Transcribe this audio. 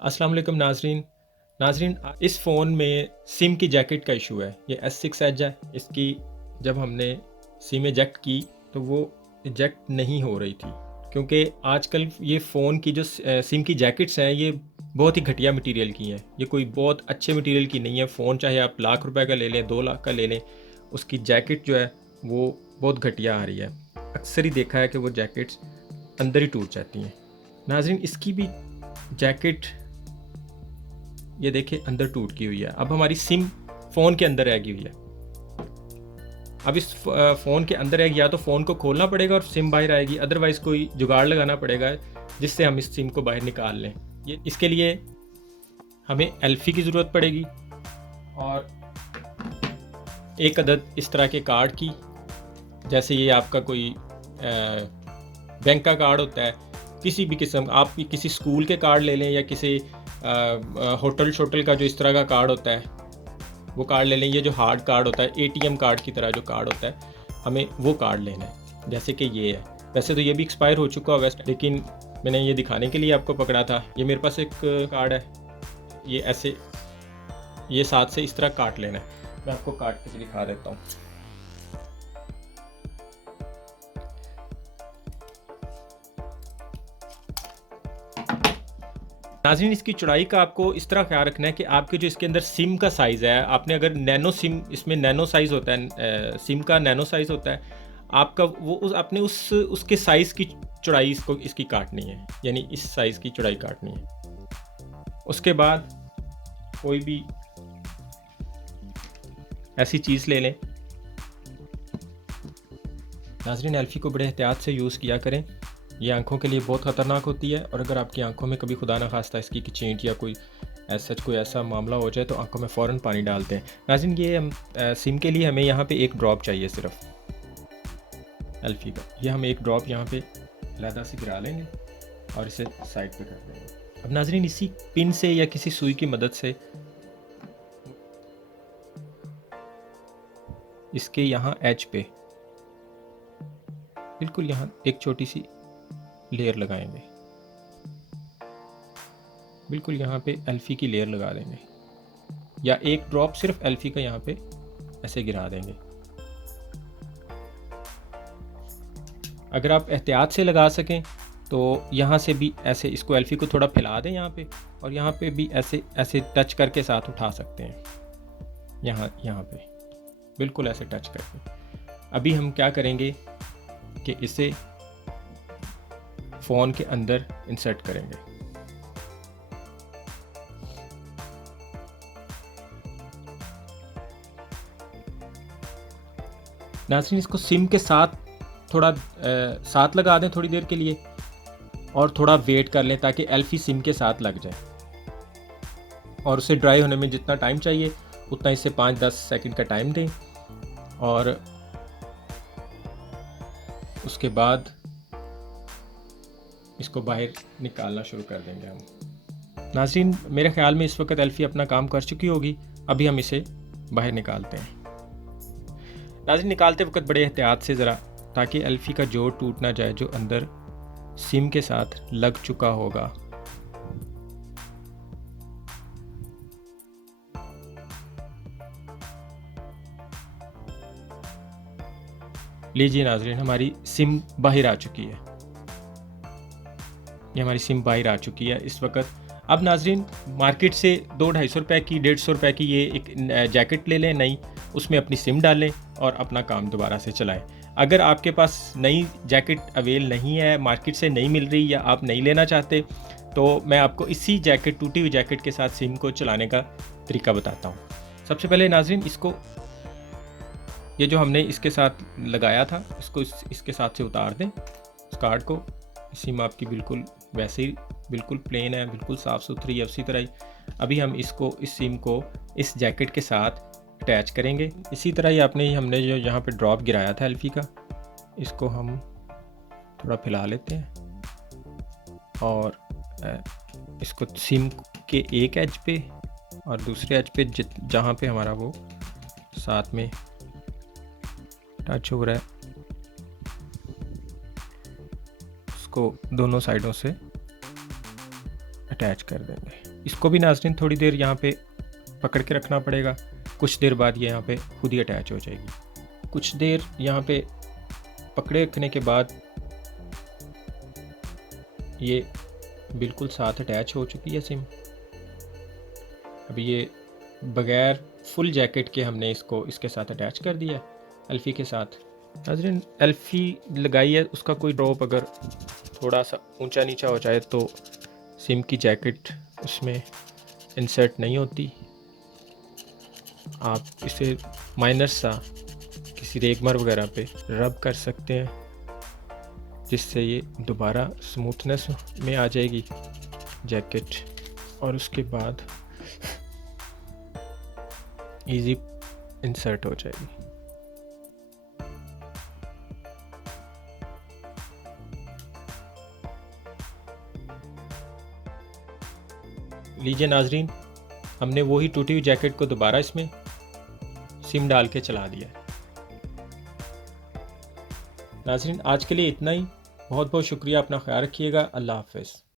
अस्सलाम वालेकुम नाजरीन इस फ़ोन में सिम की जैकेट का इशू है। ये S6 एज है। इसकी जब हमने सिम इजेक्ट की तो वो इजेक्ट नहीं हो रही थी, क्योंकि आजकल ये फ़ोन की जो सिम की जैकेट्स हैं ये बहुत ही घटिया मटेरियल की हैं। ये कोई बहुत अच्छे मटेरियल की नहीं है। फ़ोन चाहे आप लाख रुपए का ले लें, 2 लाख का ले लें, उसकी जैकेट जो है वो बहुत घटिया आ रही है। अक्सर ही देखा है कि वो जैकेट्स अंदर ही टूट जाती हैं। नाजरीन इसकी भी जैकेट ये देखिए अंदर टूट की हुई है। अब हमारी सिम फ़ोन के अंदर रह गई हुई है। अब इस फ़ोन के अंदर रहेगी, या तो फ़ोन को खोलना पड़ेगा और सिम बाहर आएगी, अदरवाइज़ कोई जुगाड़ लगाना पड़ेगा जिससे हम इस सिम को बाहर निकाल लें। ये इसके लिए हमें एल्फ़ी की ज़रूरत पड़ेगी और एक अदद इस तरह के कार्ड की, जैसे ये आपका कोई बैंक का कार्ड होता है, किसी भी किस्म, आप किसी स्कूल के कार्ड ले लें या किसी होटल शोटल का जो इस तरह का कार्ड होता है वो कार्ड ले लें। ये जो हार्ड कार्ड होता है, ATM कार्ड की तरह जो कार्ड होता है, हमें वो कार्ड लेना है। जैसे कि ये है, वैसे तो ये भी एक्सपायर हो चुका है वैसे, लेकिन मैंने ये दिखाने के लिए आपको पकड़ा था। ये मेरे पास एक कार्ड है, ये ऐसे ये साथ से इस तरह काट लेना है। मैं आपको काट के दिखा देता हूँ। नाज़रीन इसकी चौड़ाई का आपको इस तरह ख्याल रखना है कि आपके जो इसके अंदर सिम का साइज़ है, आपने अगर नैनो सिम, इसमें नैनो साइज़ होता है, सिम का नैनो साइज़ होता है आपका, वो आपने उसके साइज़ की चौड़ाई इसकी काटनी है, यानी इस साइज़ की चौड़ाई काटनी है। उसके बाद कोई भी ऐसी चीज़ ले लें। नाज़रीन एल्फ़ी को बड़े एहतियात से यूज़ किया करें, ये आंखों के लिए बहुत ख़तरनाक होती है, और अगर आपकी आंखों में कभी खुदा ना खास्ता इसकी चींट या कोई ऐसा मामला हो जाए तो आंखों में फ़ौरन पानी डालते हैं। नाज़रीन ये हम सिम के लिए हमें यहाँ पे एक ड्रॉप चाहिए सिर्फ एल्फ़ी का। ये हम एक ड्रॉप यहाँ पे अलहदा से गिरा लेंगे और इसे साइड पे कर देंगे। अब नाज़रीन इसी पिन से या किसी सुई की मदद से इसके यहाँ एज पे बिल्कुल यहाँ एक छोटी सी लेयर लगाएंगे, बिल्कुल यहाँ पे एल्फ़ी की लेयर लगा देंगे, या एक ड्रॉप सिर्फ एल्फ़ी का यहाँ पे ऐसे गिरा देंगे। अगर आप एहतियात से लगा सकें तो यहाँ से भी ऐसे इसको एल्फ़ी को थोड़ा फैला दें यहाँ पे, और यहाँ पे भी ऐसे ऐसे टच करके साथ उठा सकते हैं, यहाँ पे बिल्कुल ऐसे टच करके। अभी हम क्या करेंगे कि इसे फ़ोन के अंदर इंसर्ट करेंगे। नाज़रीन इसको सिम के साथ थोड़ा साथ लगा दें थोड़ी देर के लिए, और थोड़ा वेट कर लें ताकि एल्फ़ी सिम के साथ लग जाए, और उसे ड्राई होने में जितना टाइम चाहिए उतना इससे 5-10 सेकंड का टाइम दें, और उसके बाद इसको बाहर निकालना शुरू कर देंगे हम। नाज़रीन मेरे ख़्याल में इस वक्त एल्फ़ी अपना काम कर चुकी होगी। अभी हम इसे बाहर निकालते हैं। नाज़रीन निकालते वक्त बड़े एहतियात से ज़रा, ताकि एल्फ़ी का जोड़ टूट ना जाए जो अंदर सिम के साथ लग चुका होगा। लीजिए नाज़रीन हमारी सिम बाहर आ चुकी है। ये हमारी सिम बाहर आ चुकी है इस वक्त। अब नाज़रीन मार्केट से 200-250 रुपए की, 150 रुपए की ये एक जैकेट ले लें नई, उसमें अपनी सिम डालें और अपना काम दोबारा से चलाएं। अगर आपके पास नई जैकेट अवेल नहीं है, मार्केट से नहीं मिल रही, या आप नहीं लेना चाहते, तो मैं आपको इसी जैकेट, टूटी हुई जैकेट के साथ सिम को चलाने का तरीका बताता हूँ। सबसे पहले नाज़रीन इसको, ये जो हमने इसके साथ लगाया था, इसको इसके साथ से उतार दें इस कार्ड को। सिम आपकी बिल्कुल वैसे ही बिल्कुल प्लेन है, बिल्कुल साफ़ सुथरी है उसी तरह ही। अभी हम इसको, इस सिम को इस जैकेट के साथ अटैच करेंगे। इसी तरह ही हमने जो यहाँ पे ड्रॉप गिराया था एल्फ़ी का, इसको हम थोड़ा फैला लेते हैं और इसको सिम के एक एज पे और दूसरे एज पे जहाँ पे हमारा वो साथ में टच हो रहा है, उसको दोनों साइडों से अटैच कर देंगे। इसको भी नाज़रीन थोड़ी देर यहाँ पे पकड़ के रखना पड़ेगा, कुछ देर बाद ये यहाँ पे खुद ही अटैच हो जाएगी। कुछ देर यहाँ पे पकड़े रखने के बाद ये बिल्कुल साथ अटैच हो चुकी है सिम। अभी ये बगैर फुल जैकेट के हमने इसको इसके साथ अटैच कर दिया है एल्फ़ी के साथ। नाज़रीन एल्फ़ी लगाई है, उसका कोई ड्रॉप अगर थोड़ा सा ऊंचा नीचा हो जाए तो सिम की जैकेट उसमें इंसर्ट नहीं होती। आप इसे माइनर सा किसी रेगमार वगैरह पे रब कर सकते हैं, जिससे ये दोबारा स्मूथनेस में आ जाएगी जैकेट, और उसके बाद इजी इंसर्ट हो जाएगी। लीजिए नाजरीन, हमने वही टूटी हुई जैकेट को दोबारा इसमें सिम डाल के चला दिया है। नाजरीन आज के लिए इतना ही। बहुत बहुत शुक्रिया, अपना ख्याल रखिएगा। अल्लाह हाफ़िज़।